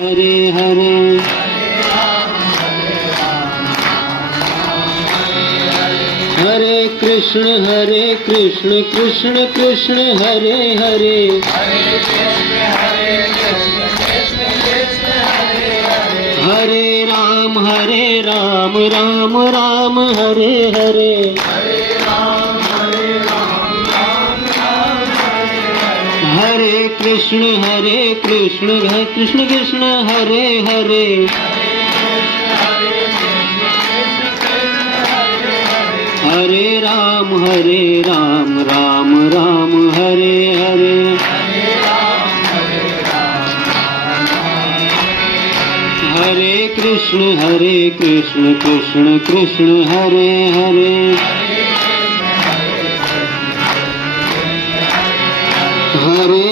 Hare Hare Hare Krishna Krishna Krishna Hare Hare Hare Ram Ram Ram Hare Hare Hare Krishna Krishna Krishna Hare Hare Hare Ram Ram Ram Hare Hare Hare Krishna Krishna Krishna Hare Hare Hare